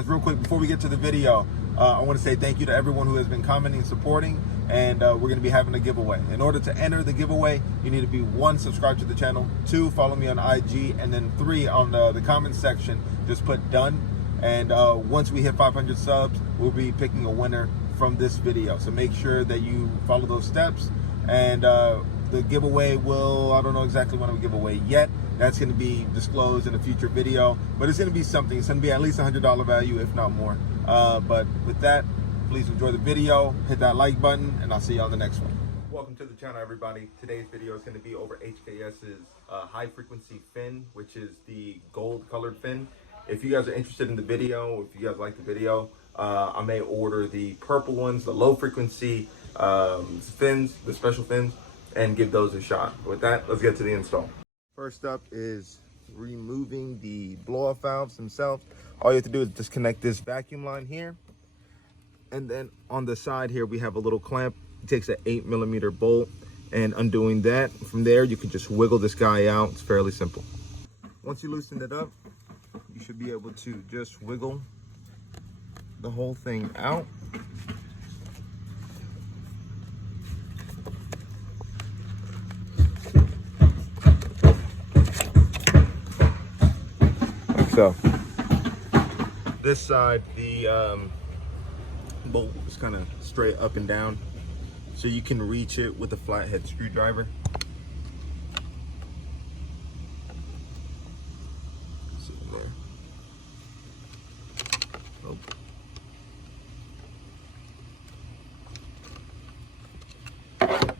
guys, real quick, before we get to the video, I want to say thank you to everyone who has been commenting, supporting, and we're going to be having a giveaway. In order to enter the giveaway, you need to be 1, subscribe to the channel, 2, follow me on IG, and then 3, on the comment section, just put done. And once we hit 500 subs, we'll be picking a winner from this video. So make sure that you follow those steps. And the giveaway will, I don't know exactly when we give away yet. That's going to be disclosed in a future video, but it's going to be something. It's going to be at least $100 value, if not more. But with that, please enjoy the video, hit that like button, and I'll see you on the next one. Welcome to the channel, everybody. Today's video is going to be over HKS's high frequency fin, which is the gold colored fin. If you guys are interested in the video, if you guys like the video, I may order the purple ones, the low frequency fins, the special fins, and give those a shot. With that, let's get to the install. First up is removing the blow-off valves themselves. All you have to do is disconnect this vacuum line here. And then on the side here, we have a little clamp. It takes an 8mm bolt, and undoing that, from there, you can just wiggle this guy out. It's fairly simple. Once you loosen it up, you should be able to just wiggle the whole thing out. So this side, the bolt is kind of straight up and down, so you can reach it with a flathead screwdriver. See in there. Oh.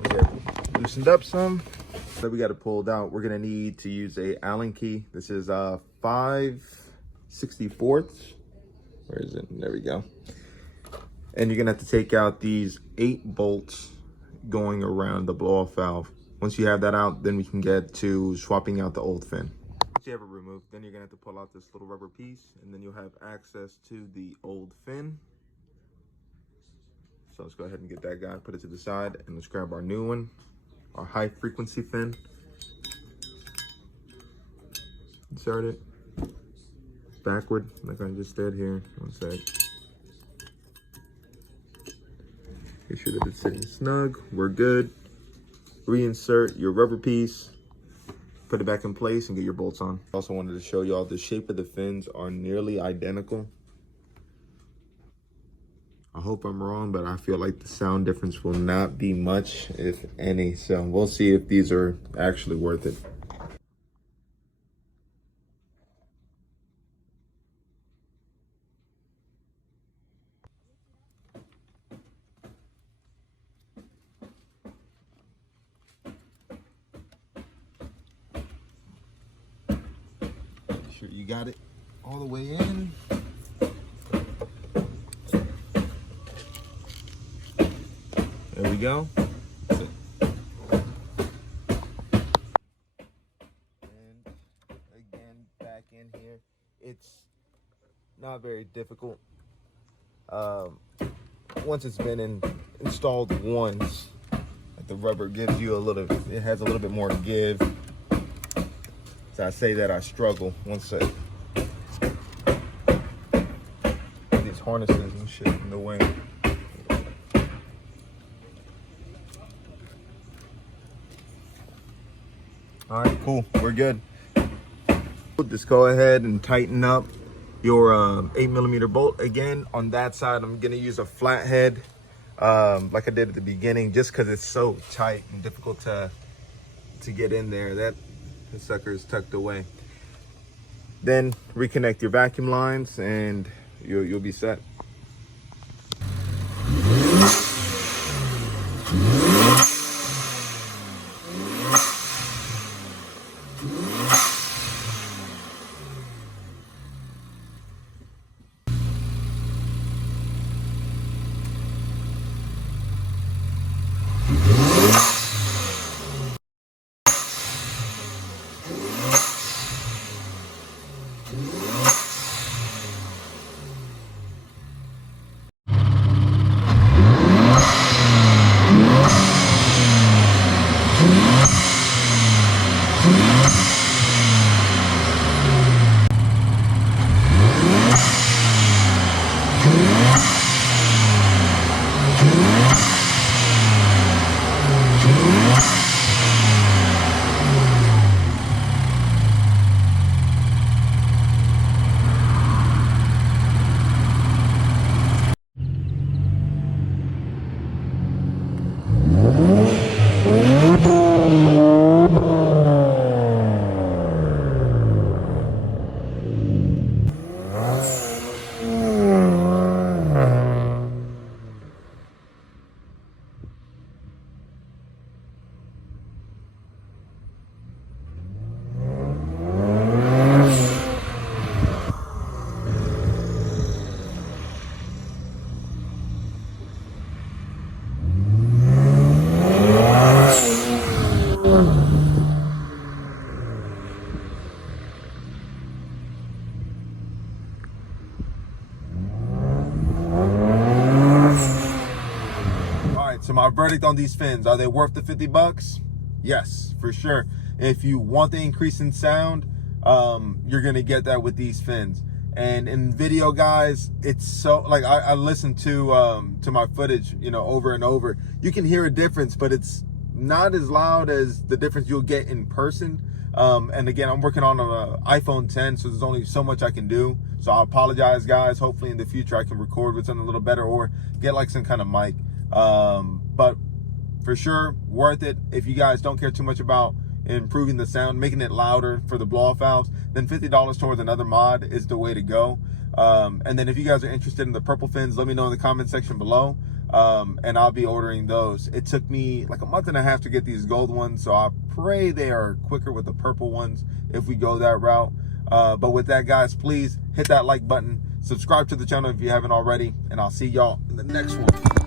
We get loosened up some. That we got it pulled out. We're gonna need to use a Allen key. This is 5/64. Where is it? There we go. And you're gonna have to take out these 8 bolts going around the blow-off valve. Once you have that out, then we can get to swapping out the old fin. Once you have it removed, then you're gonna have to pull out this little rubber piece, and then you'll have access to the old fin. So let's go ahead and get that guy, put it to the side, and let's grab our new one, our high frequency fin. Insert it backward like I just did here. One sec. Make sure that it's sitting snug. We're good. Reinsert your rubber piece, put it back in place, and get your bolts on. Also wanted to show y'all the shape of the fins are nearly identical. I hope I'm wrong, but I feel like the sound difference will not be much, if any. So we'll see if these are actually worth it. Make sure you got it all the way in. There we go. That's it. And again, back in here, it's not very difficult. Once it's been installed once, the rubber gives you it has a little bit more give. So I say that I struggle once these harnesses and shit in the way. All right, cool, we're good. Just go ahead and tighten up your 8mm bolt. Again, on that side, I'm gonna use a flathead, like I did at the beginning, just because it's so tight and difficult to get in there. That sucker is tucked away. Then reconnect your vacuum lines, and you'll be set. my verdict on these fins, are they worth the 50 bucks? Yes, for sure. If you want the increase in sound, you're gonna get that with these fins. And in video, guys, it's so, like, I listened to my footage, you know, over and over. You can hear a difference, but it's not as loud as the difference you'll get in person. And again, I'm working on an iPhone 10, so there's only so much I can do. So I apologize, guys. Hopefully in the future I can record with something a little better or get like some kind of mic. But for sure, worth it. If you guys don't care too much about improving the sound, making it louder for the blow-off valves, then $50 towards another mod is the way to go. And then if you guys are interested in the purple fins, let me know in the comment section below, and I'll be ordering those. It took me like a month and a half to get these gold ones, so I pray they are quicker with the purple ones if we go that route. But with that, guys, please hit that like button, subscribe to the channel if you haven't already, and I'll see y'all in the next one.